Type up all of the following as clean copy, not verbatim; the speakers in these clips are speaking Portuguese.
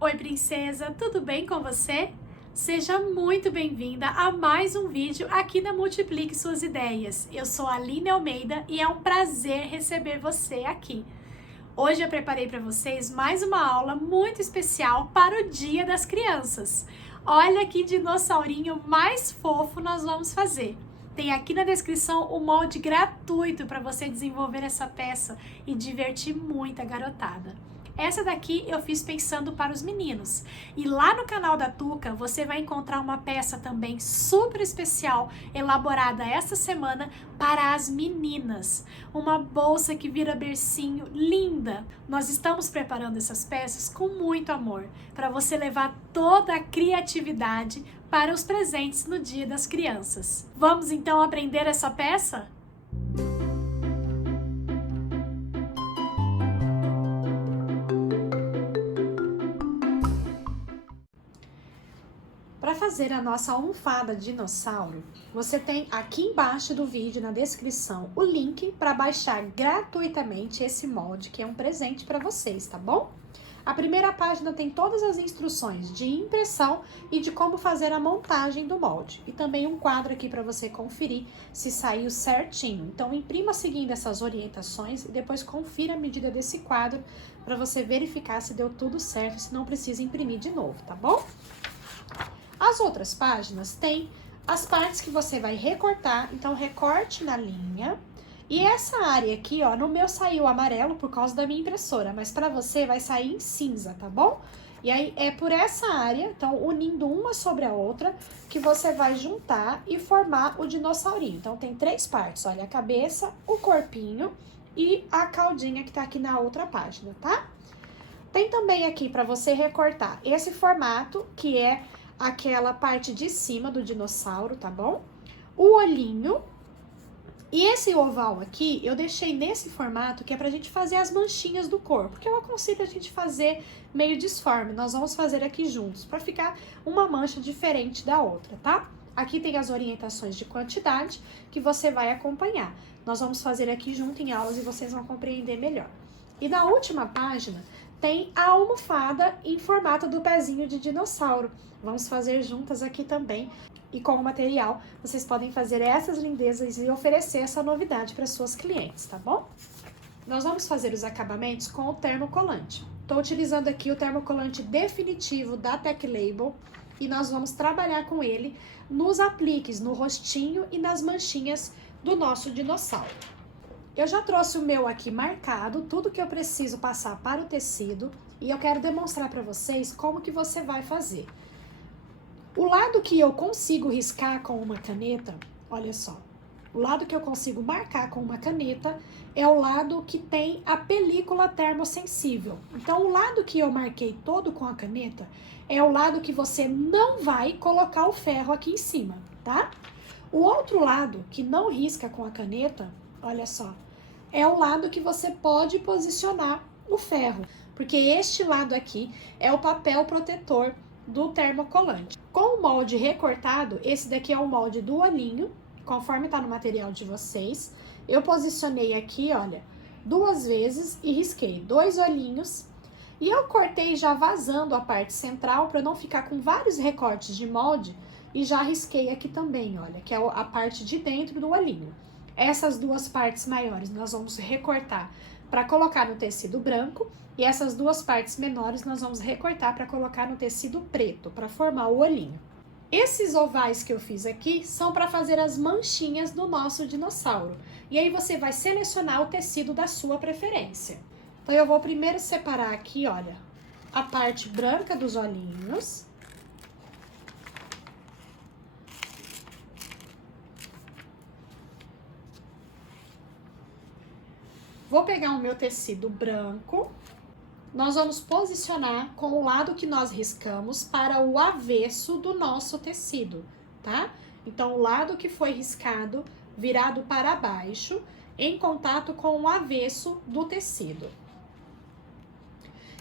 Oi, princesa, tudo bem com você? Seja muito bem-vinda a mais um vídeo aqui na Multiplique Suas Ideias. Eu sou a Aline Almeida e é um prazer receber você aqui. Hoje eu preparei para vocês mais uma aula muito especial para o Dia das Crianças. Olha que dinossaurinho mais fofo nós vamos fazer. Tem aqui na descrição o molde gratuito para você desenvolver essa peça e divertir muito a garotada. Essa daqui eu fiz pensando para os meninos. E lá no canal da Tuca você vai encontrar uma peça também super especial, elaborada esta semana para as meninas. Uma bolsa que vira bercinho, linda. Nós estamos preparando essas peças com muito amor, para você levar toda a criatividade para os presentes no Dia das Crianças. Vamos então aprender essa peça? Para fazer a nossa almofada dinossauro, você tem aqui embaixo do vídeo, na descrição, o link para baixar gratuitamente esse molde, que é um presente para vocês, tá bom? A primeira página tem todas as instruções de impressão e de como fazer a montagem do molde. E também um quadro aqui para você conferir se saiu certinho. Então, imprima seguindo essas orientações e depois confira a medida desse quadro para você verificar se deu tudo certo, se não precisa imprimir de novo, tá bom? As outras páginas têm as partes que você vai recortar, então recorte na linha. E essa área aqui, ó, no meu saiu amarelo por causa da minha impressora, mas para você vai sair em cinza, tá bom? E aí é por essa área, então unindo uma sobre a outra, que você vai juntar e formar o dinossaurinho. Então tem três partes, olha, a cabeça, o corpinho e a caudinha que tá aqui na outra página, tá? Tem também aqui para você recortar esse formato, que é aquela parte de cima do dinossauro, tá bom? O olhinho. E esse oval aqui, eu deixei nesse formato que é pra gente fazer as manchinhas do corpo, que eu aconselho a gente fazer meio disforme. Nós vamos fazer aqui juntos, pra ficar uma mancha diferente da outra, tá? Aqui tem as orientações de quantidade que você vai acompanhar. Nós vamos fazer aqui junto em aulas e vocês vão compreender melhor. E na última página tem a almofada em formato do pezinho de dinossauro. Vamos fazer juntas aqui também. E com o material, vocês podem fazer essas lindezas e oferecer essa novidade para suas clientes, tá bom? Nós vamos fazer os acabamentos com o termocolante. Estou utilizando aqui o termocolante definitivo da Tech Label e nós vamos trabalhar com ele nos apliques, no rostinho e nas manchinhas do nosso dinossauro. Eu já trouxe o meu aqui marcado, tudo que eu preciso passar para o tecido, e eu quero demonstrar para vocês como que você vai fazer. O lado que eu consigo riscar com uma caneta, olha só, o lado que eu consigo marcar com uma caneta é o lado que tem a película termossensível. Então, o lado que eu marquei todo com a caneta é o lado que você não vai colocar o ferro aqui em cima, tá? O outro lado que não risca com a caneta, olha só, é o lado que você pode posicionar o ferro, porque este lado aqui é o papel protetor do termocolante. Com o molde recortado, esse daqui é o molde do olhinho, conforme tá no material de vocês. Eu posicionei aqui, olha, 2 vezes e risquei 2 olhinhos. E eu cortei já vazando a parte central para não ficar com vários recortes de molde e já risquei aqui também, olha, que é a parte de dentro do olhinho. Essas duas partes maiores nós vamos recortar para colocar no tecido branco e essas duas partes menores nós vamos recortar para colocar no tecido preto, para formar o olhinho. Esses ovais que eu fiz aqui são para fazer as manchinhas do nosso dinossauro. E aí você vai selecionar o tecido da sua preferência. Então eu vou primeiro separar aqui, olha, a parte branca dos olhinhos. Vou pegar o meu tecido branco, nós vamos posicionar com o lado que nós riscamos para o avesso do nosso tecido, tá? Então, o lado que foi riscado, virado para baixo, em contato com o avesso do tecido.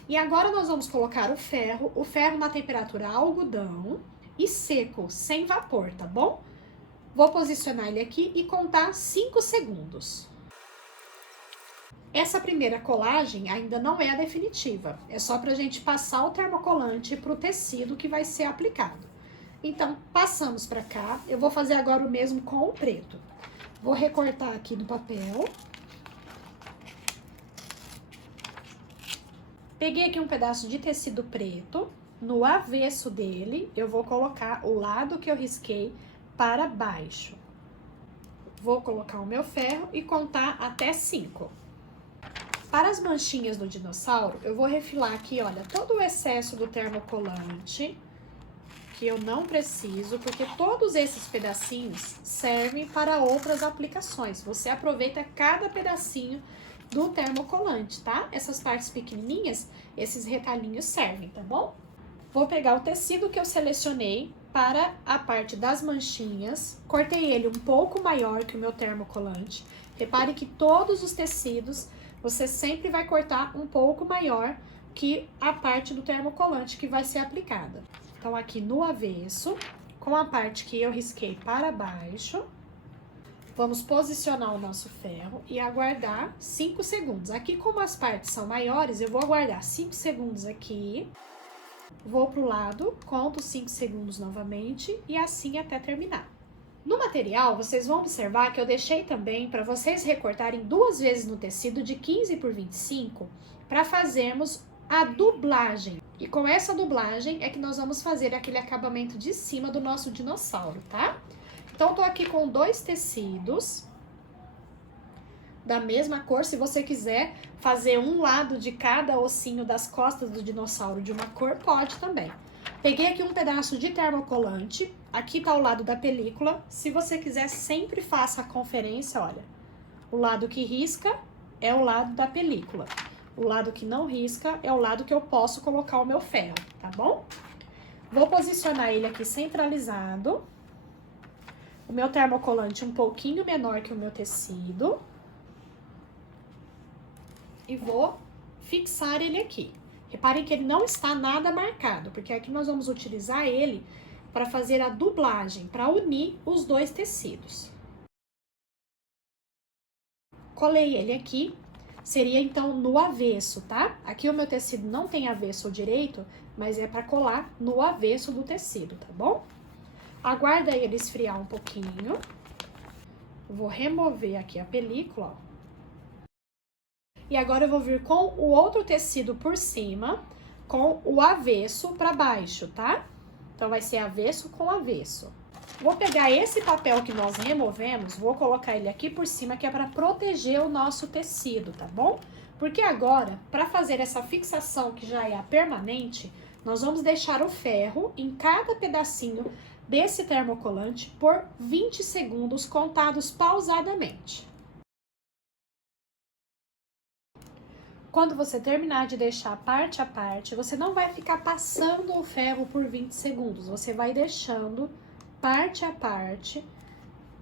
E agora nós vamos colocar o ferro na temperatura algodão e seco, sem vapor, tá bom? Vou posicionar ele aqui e contar 5 segundos. Essa primeira colagem ainda não é a definitiva, é só pra gente passar o termocolante pro tecido que vai ser aplicado. Então, passamos pra cá, eu vou fazer agora o mesmo com o preto. Vou recortar aqui no papel. Peguei aqui um pedaço de tecido preto, no avesso dele, eu vou colocar o lado que eu risquei para baixo. Vou colocar o meu ferro e contar até 5. Para as manchinhas do dinossauro, eu vou refilar aqui, olha, todo o excesso do termocolante, que eu não preciso, porque todos esses pedacinhos servem para outras aplicações. Você aproveita cada pedacinho do termocolante, tá? Essas partes pequenininhas, esses retalhinhos servem, tá bom? Vou pegar o tecido que eu selecionei para a parte das manchinhas, cortei ele um pouco maior que o meu termocolante. Repare que todos os tecidos, você sempre vai cortar um pouco maior que a parte do termocolante que vai ser aplicada. Então, aqui no avesso, com a parte que eu risquei para baixo, vamos posicionar o nosso ferro e aguardar 5 segundos. Aqui, como as partes são maiores, eu vou aguardar 5 segundos aqui. Vou pro lado, conto 5 segundos novamente e assim até terminar. No material, vocês vão observar que eu deixei também para vocês recortarem 2 vezes no tecido de 15 por 25 para fazermos a dublagem. E com essa dublagem é que nós vamos fazer aquele acabamento de cima do nosso dinossauro, tá? Então, eu tô aqui com 2 tecidos da mesma cor. Se você quiser fazer um lado de cada ossinho das costas do dinossauro de uma cor, pode também. Peguei aqui um pedaço de termocolante, aqui tá o lado da película. Se você quiser, sempre faça a conferência, olha. O lado que risca é o lado da película. O lado que não risca é o lado que eu posso colocar o meu ferro, tá bom? Vou posicionar ele aqui centralizado. O meu termocolante um pouquinho menor que o meu tecido. E vou fixar ele aqui. Reparem que ele não está nada marcado, porque aqui nós vamos utilizar ele para fazer a dublagem, para unir os 2 tecidos. Colei ele aqui, seria então no avesso, tá? Aqui o meu tecido não tem avesso ou direito, mas é para colar no avesso do tecido, tá bom? Aguarda ele esfriar um pouquinho. Vou remover aqui a película, ó. E agora eu vou vir com o outro tecido por cima, com o avesso para baixo, tá? Então, vai ser avesso com avesso. Vou pegar esse papel que nós removemos, vou colocar ele aqui por cima, que é para proteger o nosso tecido, tá bom? Porque agora, para fazer essa fixação que já é a permanente, nós vamos deixar o ferro em cada pedacinho desse termocolante por 20 segundos, contados pausadamente. Quando você terminar de deixar parte a parte, você não vai ficar passando o ferro por 20 segundos. Você vai deixando parte a parte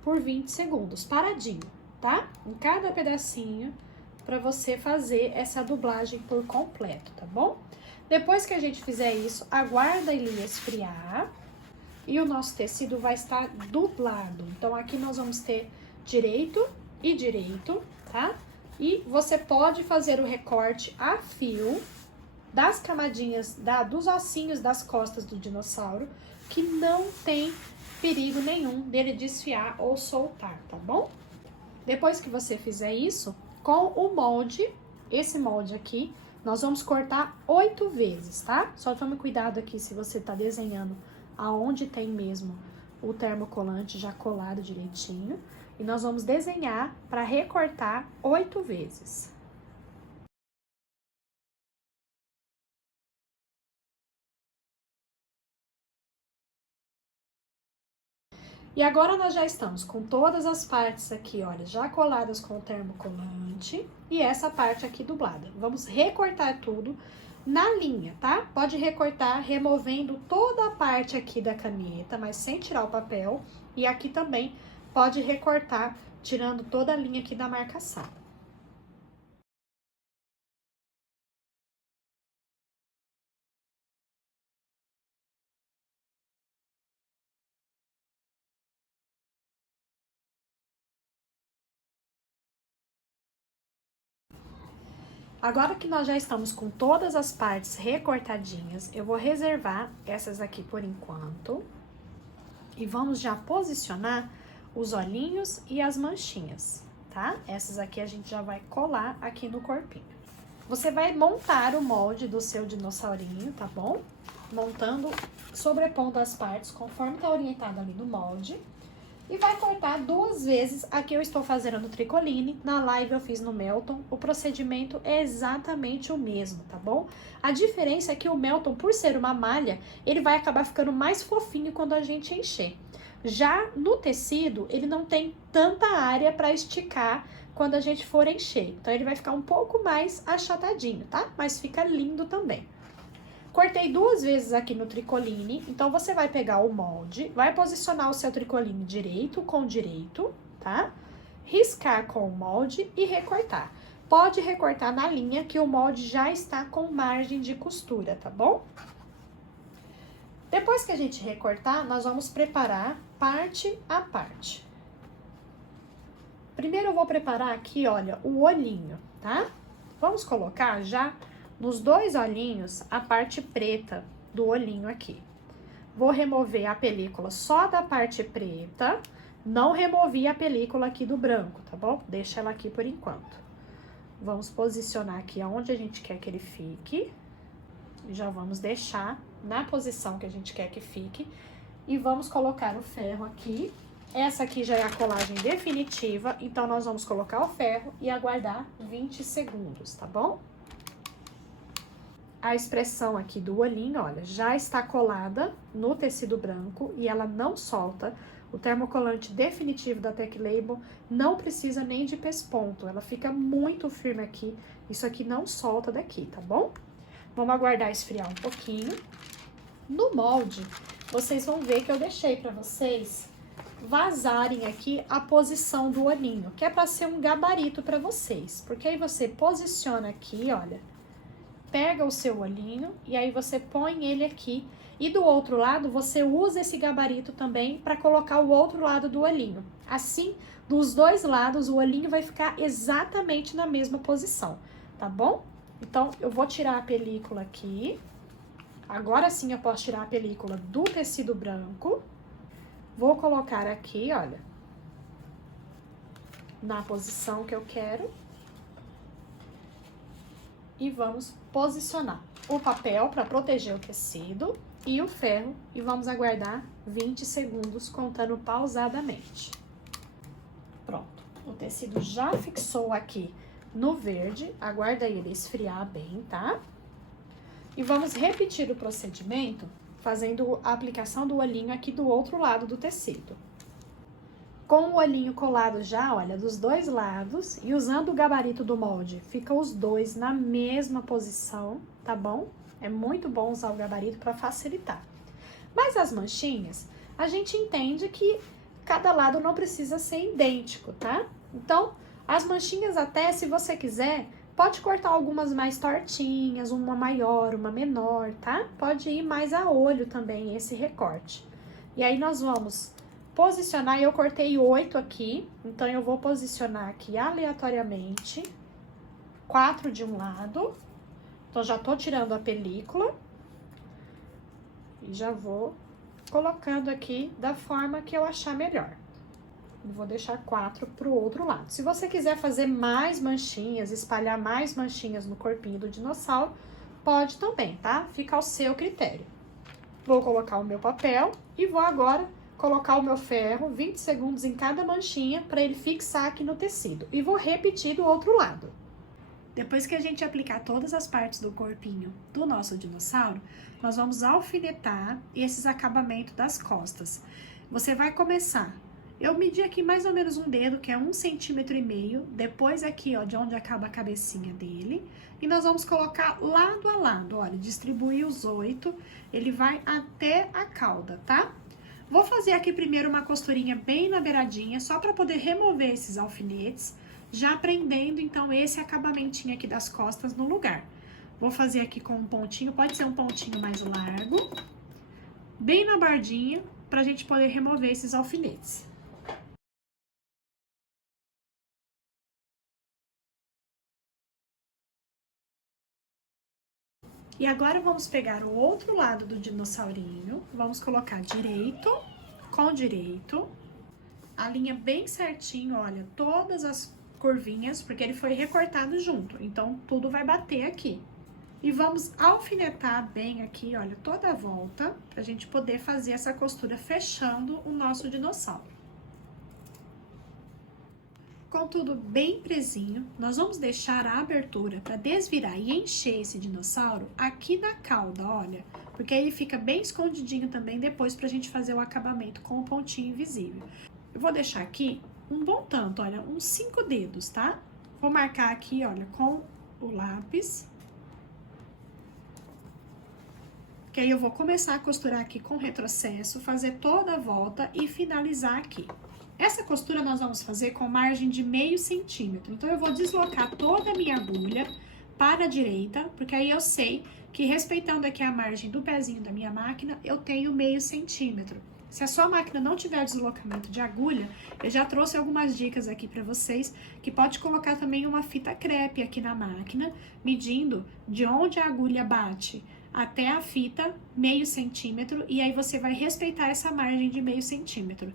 por 20 segundos, paradinho, tá? Em cada pedacinho, para você fazer essa dublagem por completo, tá bom? Depois que a gente fizer isso, aguarda ele esfriar e o nosso tecido vai estar dublado. Então, aqui nós vamos ter direito e direito, tá? E você pode fazer o recorte a fio das camadinhas, dos ossinhos das costas do dinossauro, que não tem perigo nenhum dele desfiar ou soltar, tá bom? Depois que você fizer isso, com o molde, esse molde aqui, nós vamos cortar 8 vezes, tá? Só tome cuidado aqui se você tá desenhando aonde tem mesmo o termocolante já colado direitinho. E nós vamos desenhar para recortar 8 vezes. E agora nós já estamos com todas as partes aqui, olha, já coladas com o termocolante e essa parte aqui dublada. Vamos recortar tudo na linha, tá? Pode recortar removendo toda a parte aqui da caneta, mas sem tirar o papel. E aqui também pode recortar tirando toda a linha aqui da marcação. Agora que nós já estamos com todas as partes recortadinhas, eu vou reservar essas aqui por enquanto. E vamos já posicionar os olhinhos e as manchinhas, tá? Essas aqui a gente já vai colar aqui no corpinho. Você vai montar o molde do seu dinossaurinho, tá bom? Montando, sobrepondo as partes conforme tá orientado ali no molde. E vai cortar 2 vezes. Aqui eu estou fazendo no tricoline, na live eu fiz no Melton. O procedimento é exatamente o mesmo, tá bom? A diferença é que o Melton, por ser uma malha, ele vai acabar ficando mais fofinho quando a gente encher. Já no tecido, ele não tem tanta área para esticar quando a gente for encher. Então, ele vai ficar um pouco mais achatadinho, tá? Mas fica lindo também. Cortei 2 vezes aqui no tricoline, então você vai pegar o molde, vai posicionar o seu tricoline direito com direito, tá? Riscar com o molde e recortar. Pode recortar na linha que o molde já está com margem de costura, tá bom? Depois que a gente recortar, nós vamos preparar parte a parte. Primeiro eu vou preparar aqui, olha, o olhinho, tá? Vamos colocar já nos 2 olhinhos, a parte preta do olhinho aqui. Vou remover a película só da parte preta, não removi a película aqui do branco, tá bom? Deixa ela aqui por enquanto. Vamos posicionar aqui aonde a gente quer que ele fique. Já vamos deixar na posição que a gente quer que fique. E vamos colocar o ferro aqui. Essa aqui já é a colagem definitiva, então nós vamos colocar o ferro e aguardar 20 segundos, tá bom? A expressão aqui do olhinho, olha, já está colada no tecido branco e ela não solta. O termocolante definitivo da Tech Label não precisa nem de pesponto, ela fica muito firme aqui. Isso aqui não solta daqui, tá bom? Vamos aguardar esfriar um pouquinho. No molde, vocês vão ver que eu deixei para vocês vazarem aqui a posição do olhinho, que é para ser um gabarito para vocês. Porque aí você posiciona aqui, olha, pega o seu olhinho e aí você põe ele aqui. E do outro lado, você usa esse gabarito também para colocar o outro lado do olhinho. Assim, dos 2 lados, o olhinho vai ficar exatamente na mesma posição, tá bom? Então, eu vou tirar a película aqui. Agora sim eu posso tirar a película do tecido branco. Vou colocar aqui, olha, na posição que eu quero. E vamos posicionar o papel para proteger o tecido e o ferro e vamos aguardar 20 segundos contando pausadamente. Pronto, o tecido já fixou aqui no verde, aguarda ele esfriar bem, tá? E vamos repetir o procedimento fazendo a aplicação do olhinho aqui do outro lado do tecido. Com o olhinho colado já, olha, dos 2 lados e usando o gabarito do molde, ficam os 2 na mesma posição, tá bom? É muito bom usar o gabarito para facilitar. Mas as manchinhas, a gente entende que cada lado não precisa ser idêntico, tá? Então, as manchinhas até, se você quiser, pode cortar algumas mais tortinhas, uma maior, uma menor, tá? Pode ir mais a olho também esse recorte. E aí nós vamos posicionar, eu cortei 8 aqui, então eu vou posicionar aqui aleatoriamente 4 de um lado. Então, já tô tirando a película e já vou colocando aqui da forma que eu achar melhor. Vou deixar 4 pro outro lado. Se você quiser fazer mais manchinhas, espalhar mais manchinhas no corpinho do dinossauro, pode também, tá? Fica ao seu critério. Vou colocar o meu papel e vou agora colocar o meu ferro 20 segundos em cada manchinha para ele fixar aqui no tecido. E vou repetir do outro lado. Depois que a gente aplicar todas as partes do corpinho do nosso dinossauro, nós vamos alfinetar esses acabamentos das costas. Você vai começar, eu medi aqui mais ou menos um dedo, que é 1,5 centímetros, depois aqui, ó, de onde acaba a cabecinha dele, e nós vamos colocar lado a lado, olha, distribuir os 8, ele vai até a cauda, tá? Vou fazer aqui primeiro uma costurinha bem na beiradinha, só para poder remover esses alfinetes, já prendendo, então, esse acabamentinho aqui das costas no lugar. Vou fazer aqui com um pontinho, pode ser um pontinho mais largo, bem na bardinha, pra gente poder remover esses alfinetes. E agora vamos pegar o outro lado do dinossaurinho, vamos colocar direito com direito, a linha bem certinho, olha, todas as curvinhas, porque ele foi recortado junto, então tudo vai bater aqui. E vamos alfinetar bem aqui, olha, toda a volta, pra gente poder fazer essa costura fechando o nosso dinossauro. Com tudo bem presinho, nós vamos deixar a abertura para desvirar e encher esse dinossauro aqui na cauda, olha. Porque aí ele fica bem escondidinho também depois pra gente fazer o acabamento com o pontinho invisível. Eu vou deixar aqui um bom tanto, olha, uns 5 dedos, tá? Vou marcar aqui, olha, com o lápis. Que aí eu vou começar a costurar aqui com retrocesso, fazer toda a volta e finalizar aqui. Essa costura nós vamos fazer com margem de meio centímetro. Então, eu vou deslocar toda a minha agulha para a direita, porque aí eu sei que respeitando aqui a margem do pezinho da minha máquina, eu tenho meio centímetro. Se a sua máquina não tiver deslocamento de agulha, eu já trouxe algumas dicas aqui para vocês, que pode colocar também uma fita crepe aqui na máquina, medindo de onde a agulha bate até a fita, meio centímetro, e aí você vai respeitar essa margem de meio centímetro.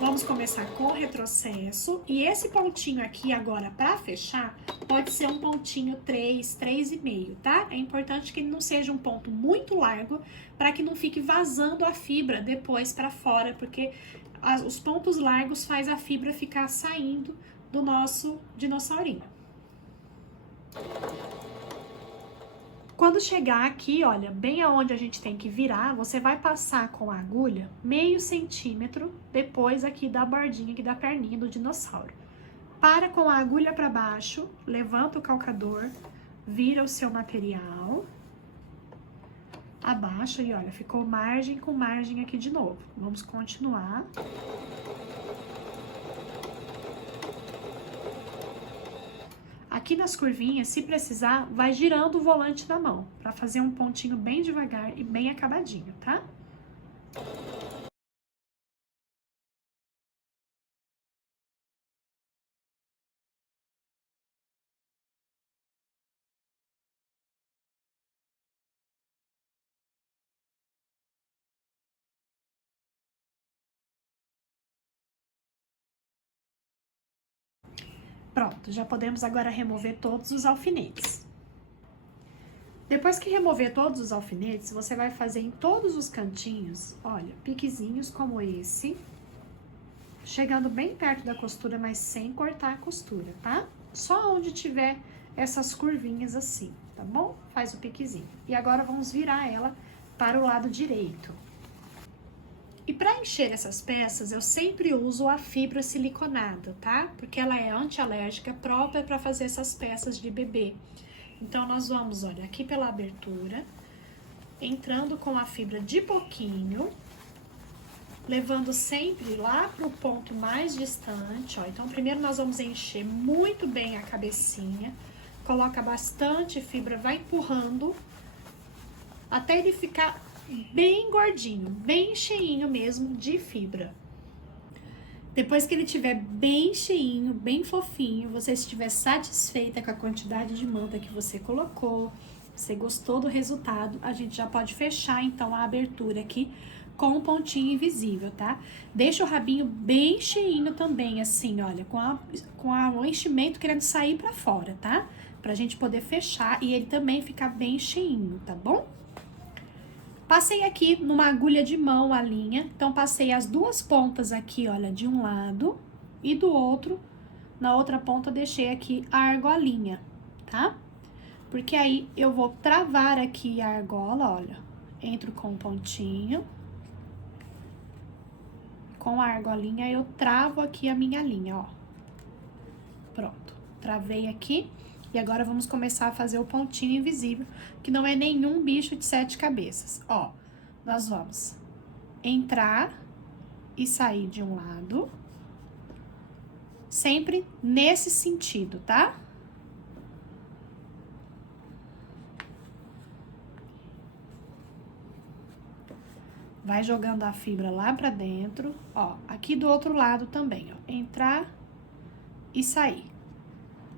Vamos começar com retrocesso, e esse pontinho aqui agora para fechar, pode ser um pontinho 3, 3,5, tá? É importante que ele não seja um ponto muito largo, para que não fique vazando a fibra depois para fora, porque os pontos largos faz a fibra ficar saindo do nosso dinossaurinho. Quando chegar aqui, olha, bem aonde a gente tem que virar, você vai passar com a agulha meio centímetro depois aqui da bordinha, aqui da perninha do dinossauro. Para com a agulha para baixo, levanta o calcador, vira o seu material, abaixa e olha, ficou margem com margem aqui de novo. Vamos continuar. Aqui nas curvinhas, se precisar, vai girando o volante na mão, para fazer um pontinho bem devagar e bem acabadinho, tá? Pronto, já podemos agora remover todos os alfinetes. Depois que remover todos os alfinetes, você vai fazer em todos os cantinhos, olha, piquezinhos como esse, chegando bem perto da costura, mas sem cortar a costura, tá? Só onde tiver essas curvinhas assim, tá bom? Faz o piquezinho. E agora vamos virar ela para o lado direito. E para encher essas peças, eu sempre uso a fibra siliconada, tá? Porque ela é antialérgica, própria para fazer essas peças de bebê. Então, nós vamos, olha, aqui pela abertura, entrando com a fibra de pouquinho, levando sempre lá pro ponto mais distante, ó. Então, primeiro nós vamos encher muito bem a cabecinha, coloca bastante fibra, vai empurrando, até ele ficar bem gordinho, bem cheinho mesmo de fibra. Depois que ele estiver bem cheinho, bem fofinho, você estiver satisfeita com a quantidade de manta que você colocou, você gostou do resultado, a gente já pode fechar então a abertura aqui com um pontinho invisível, tá? Deixa o rabinho bem cheinho também, assim, olha, com o enchimento querendo sair pra fora, tá? Pra gente poder fechar e ele também ficar bem cheinho, tá bom? Passei aqui numa agulha de mão a linha, então passei as duas pontas aqui, olha, de um lado e do outro, na outra ponta deixei aqui a argolinha, tá? Porque aí eu vou travar aqui a argola, olha, entro com um pontinho, com a argolinha eu travo aqui a minha linha, ó. Pronto, travei aqui. E agora vamos começar a fazer o pontinho invisível, que não é nenhum bicho de 7 cabeças. Ó, nós vamos entrar e sair de um lado, sempre nesse sentido, tá? Vai jogando a fibra lá pra dentro, ó, aqui do outro lado também, ó, entrar e sair.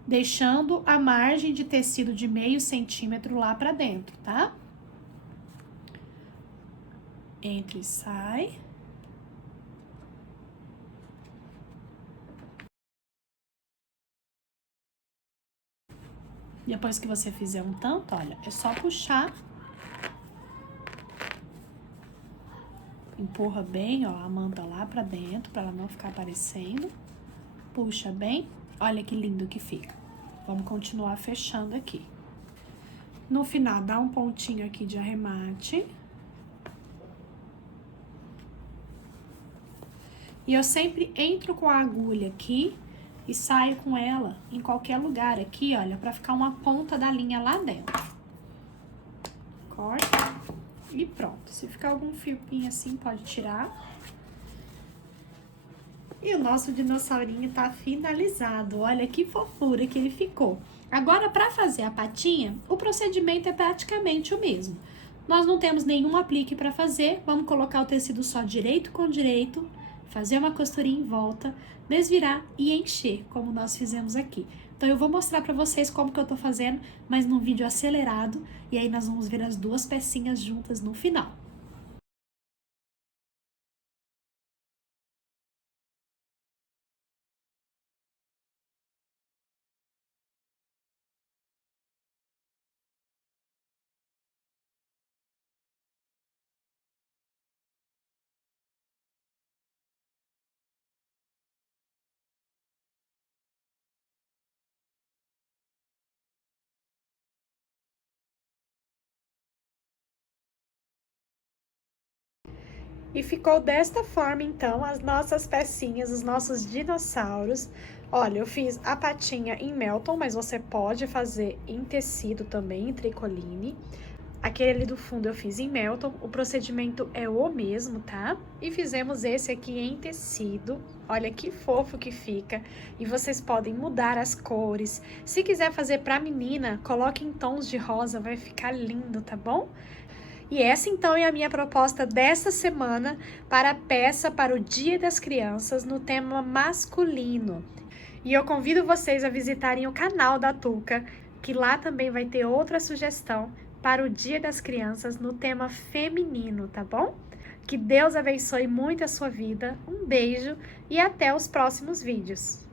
deixando a margem de tecido de meio centímetro lá pra dentro, tá? Entra e sai. Depois que você fizer um tanto, olha, é só puxar. Empurra bem, ó, a manta lá pra dentro, pra ela não ficar aparecendo. Puxa bem. Olha que lindo que fica. Vamos continuar fechando aqui. No final, dá um pontinho aqui de arremate. E eu sempre entro com a agulha aqui e saio com ela em qualquer lugar aqui, olha, pra ficar uma ponta da linha lá dentro. Corta e pronto. Se ficar algum fiozinho assim, pode tirar. E o nosso dinossaurinho tá finalizado. Olha que fofura que ele ficou. Agora, para fazer a patinha, o procedimento é praticamente o mesmo. Nós não temos nenhum aplique para fazer. Vamos colocar o tecido só direito com direito, fazer uma costurinha em volta, desvirar e encher, como nós fizemos aqui. Então, eu vou mostrar para vocês como que eu tô fazendo, mas num vídeo acelerado. E aí, nós vamos ver as duas pecinhas juntas no final. E ficou desta forma, então, as nossas pecinhas, os nossos dinossauros. Olha, eu fiz a patinha em Melton, mas você pode fazer em tecido também, em tricoline. Aquele ali do fundo eu fiz em Melton, o procedimento é o mesmo, tá? E fizemos esse aqui em tecido. Olha que fofo que fica. E vocês podem mudar as cores. Se quiser fazer pra menina, coloque em tons de rosa, vai ficar lindo, tá bom? E essa então é a minha proposta dessa semana para a peça para o Dia das Crianças no tema masculino. E eu convido vocês a visitarem o canal da Tuca, que lá também vai ter outra sugestão para o Dia das Crianças no tema feminino, tá bom? Que Deus abençoe muito a sua vida, um beijo e até os próximos vídeos.